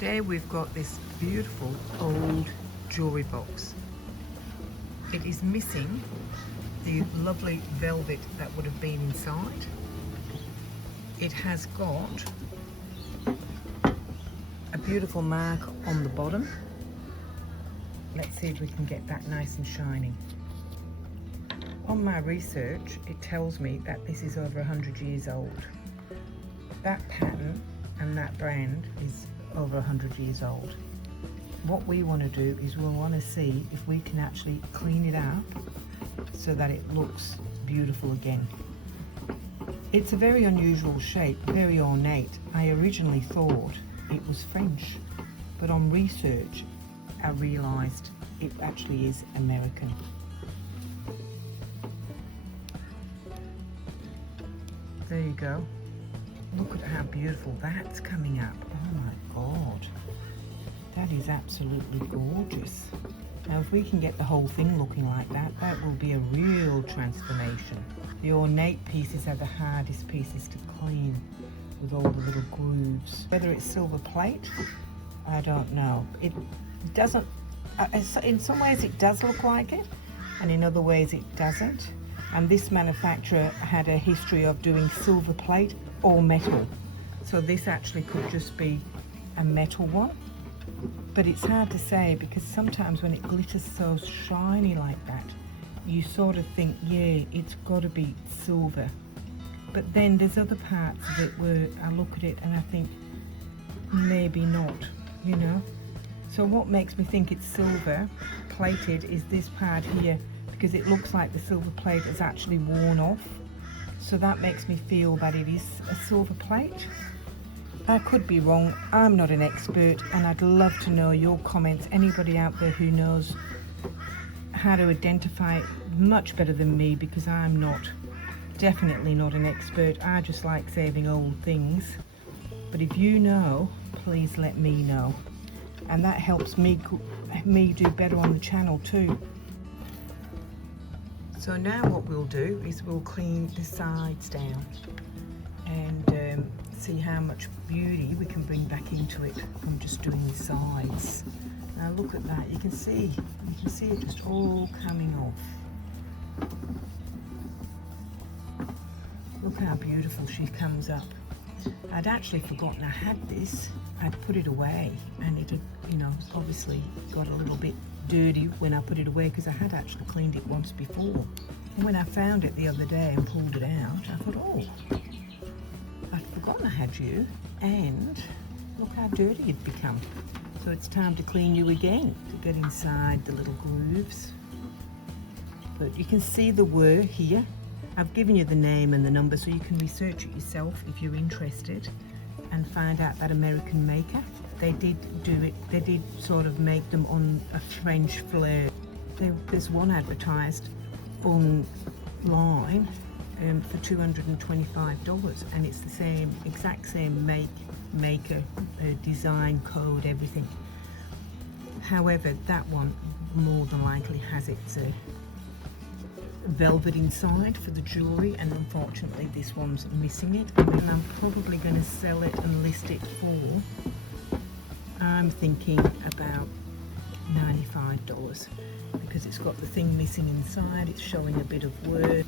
today we've got this beautiful old jewellery box. It is missing the lovely velvet that would have been inside. It has got a beautiful mark on the bottom. Let's see if we can get that nice and shining. On my research, it tells me that this is over 100 years old. That pattern and that brand is over 100 years old. What we want to do is we want to see if we can actually clean it out so that it looks beautiful again. It's a very unusual shape, very ornate. I originally thought it was French, but on research I realised it actually is American. There you go. Look at how beautiful that's coming up. Oh my God. That is absolutely gorgeous. Now if we can get the whole thing looking like that, that will be a real transformation. The ornate pieces are the hardest pieces to clean with all the little grooves. Whether it's silver plate, I don't know. It doesn't, in some ways it does look like it, and in other ways it doesn't. And this manufacturer had a history of doing silver plate or metal. So this actually could just be a metal one. But it's hard to say because sometimes when it glitters so shiny like that, you sort of think, yeah, it's got to be silver. But then there's other parts of it where I look at it and I think, maybe not, you know? So what makes me think it's silver plated is this part here, because it looks like the silver plate is actually worn off. So that makes me feel that it is a silver plate. I could be wrong. I'm not an expert, and I'd love to know your comments. Anybody out there who knows how to identify it much better than me, because I'm not, definitely not an expert. I just like saving old things. But if you know, please let me know. And that helps me do better on the channel too. So now what we'll do is we'll clean the sides down and see how much beauty we can bring back into it from just doing the sides. Now look at that, you can see it just all coming off. Look how beautiful she comes up. I'd actually forgotten I had this. I'd put it away, and it had, you know, obviously got a little bit dirty when I put it away because I had actually cleaned it once before. And when I found it the other day and pulled it out, I thought, oh, I'd forgotten I had you, and look how dirty it'd become. So it's time to clean you again, to get inside the little grooves. But you can see the whir here. I've given you the name and the number so you can research it yourself if you're interested and find out that American maker. They did do it, they did sort of make them on a French flair. There's one advertised online for $225, and it's the same, exact same maker, design, code, everything. However, that one more than likely has its velvet inside for the jewellery, and unfortunately this one's missing it, and I'm probably going to sell it and list it for, I'm thinking about $95, because it's got the thing missing inside, it's showing a bit of work.